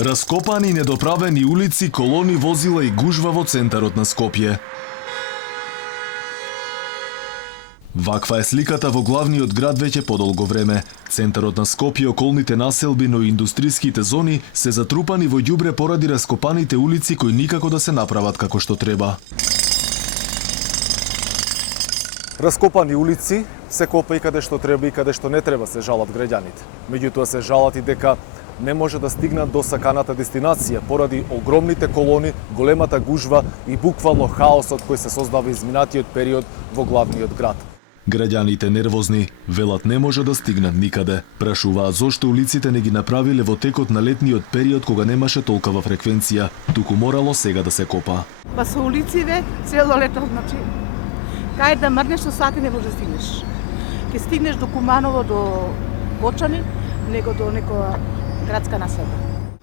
Раскопани, недоправени улици, колони возила и гужва во центарот на Скопје. Ваква е сликата во главниот град веќе подолго време. Центарот на Скопје, околните населби, но и индустриските зони се затрупани во ѓубре поради раскопаните улици кои никако да се направат како што треба. Раскопани улици се копа и каде што треба и каде што не треба, се жалат граѓаните. Меѓутоа се жалат и дека не може да стигнат до саканата дестинација поради огромните колони, големата гужва и буквално хаосот кој се создава изминатиот период во главниот град. Граѓаните нервозни, велат не може да стигнат никаде. Прашуваат зошто улиците не ги направиле во текот на летниот период кога немаше толкова фреквенција, туку морало сега да се копа. Па со улиците цело лето, значи, кај да мрнеш со сати не може да стигнеш. Ке стигнеш до Куманово, до Бочани, него до некоја градска населба.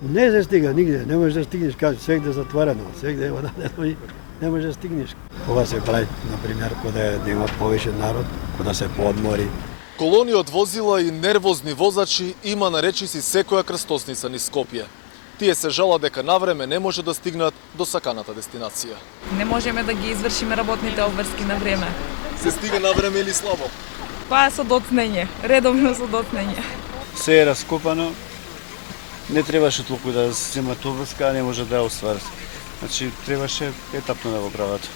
Не се стига нигде, не можеш да стигнеш, кажа, свегде затворено, свегде не можеш да стигнеш. Ова се прави, например, кога да има повеќе народ, кога се поодмори. Колони од возила и нервозни возачи има на речиси секоја крстосница низ Скопје. Тие се жалат дека навреме не може да стигнат до саканата дестинација. Не можеме да ги извршиме работните обврски на време. Се стига навреме или слабо? Па со доцнење, редовно со доцнење. Се е раскопано, не требаше толку да земат обврска, а не може да ја оствари. Значи, требаше етапно да го прават.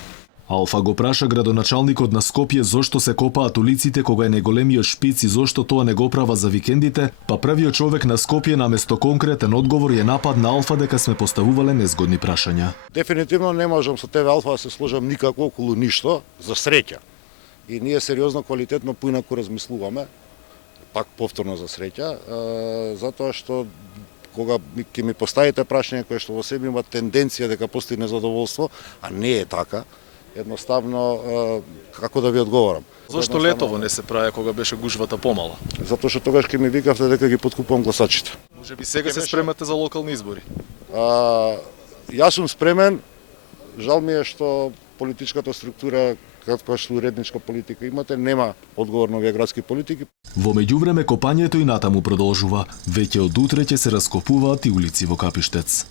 Алфа го праша градоначалникот на Скопје зошто се копаат улиците кога е најголемиот шпиц и зошто тоа не го права за викендите, па првиот човек на Скопје наместо конкретен одговор е напад на Алфа дека сме поставувале незгодни прашања. Дефинитивно не можам со тебе Алфа да се сложам никако околу ништо, за среќа. И ние сериозно, квалитетно, поинаку размислуваме, пак повторно за среќа, затоа што кога ќе ми поставите прашање кое што во себе има тенденција дека постои незадоволство, а не е така, едноставно како да ви одговорам. Зошто летово не се прави кога беше гужвата помала? Затоа што тогаш ќе ми викавте дека ги подкупувам гласачите. Може би сега се спремате за локални избори? Јас сум спремен, жал ми е што политичката структура како што уредничка политика имате, нема одговор на овие градски политики. Во меѓувреме копањето и натаму продолжува. Веќе од утре ќе се раскопуваат и улици во Капиштец.